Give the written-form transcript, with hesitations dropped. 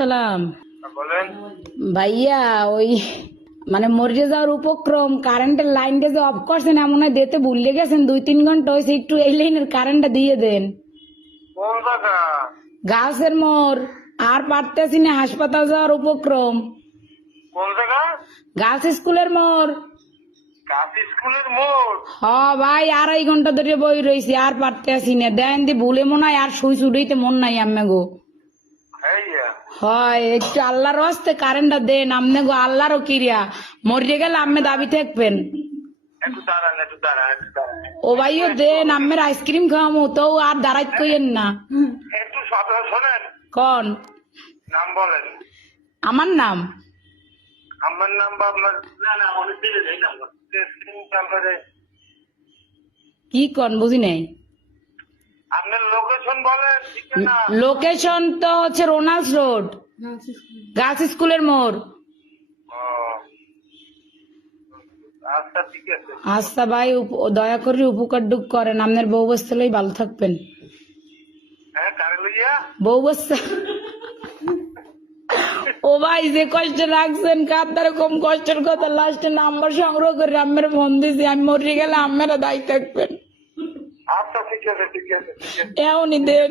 সালাম। বলেন। ভাইয়া ওই মানে মরে যাওয়ার উপক্রম কারেন্টের লাইনটা যে অফ করছেন এমন হয় দিতে ভুলে গেছেন, 2-3 ঘন্টা হয়েছে, একটু এই লাইনের কারেন্টটা দিয়ে দেন। কোন জায়গা? গাছের মোড় আর পারতেছি না, হাসপাতাল যাওয়ার উপক্রম। কোন জায়গা? গাছ স্কুলের মোড়। কাশ স্কুলের মোড়। হ ভাই, 2.5 ঘন্টা ধরে বই রয়েছি, আর পারতেছি না। দেন দি ভুলে মনে হয় আর সুই ছুটাইতে মন নাই আম্মে গো। হেইয়া হয় একটু আল্লাহর হস্তে কারেন্টটা দেন আমনে গো, আল্লাহরও কিরিয়া। মরিয়ে গেলে আম্মে দাবি থাকবেন। একটু দাঁড়ান, একটু দাঁড়ান, একটু দাঁড়ান। ও ভাইও দেন, আম্মের আইসক্রিম খাওয়ামো তো আর দাঁড়াইত কইেন না। একটু সাবধান শোনেন। কন নাম বলেন। আমার নাম? আমার নাম বা আপনার? না না, অনেক দিলে নেই নাম্বার। নাম্বারে কি কন বুঝি নাই। আপনার লোকেশন বলেন, ঠিকানা। লোকেশন তো হচ্ছে রোনাল্ডস রোড, গার্লস স্কুলের মোড়। ও, আচ্ছা ঠিক আছে। আচ্ছা ভাই, দয়া করে উপকার ডুক করেন, আপনার বউ বস্তালেই ভালো থাকবেন। হ্যাঁ, কারে লইয়া? বউ বস্তা। ও ভাই যে কষ্ট রাখছেন, কার কম কষ্টের কথা, লাস্টে নাম্বার সংগ্রহ করে আম্মের ফোন দিছি, আমি মরে গেলে আম্মেরা দায়ী থাকবেন। আচ্ছা ঠিক আছে, ঠিক আছে, ঠিক আছে। এমনই দেন।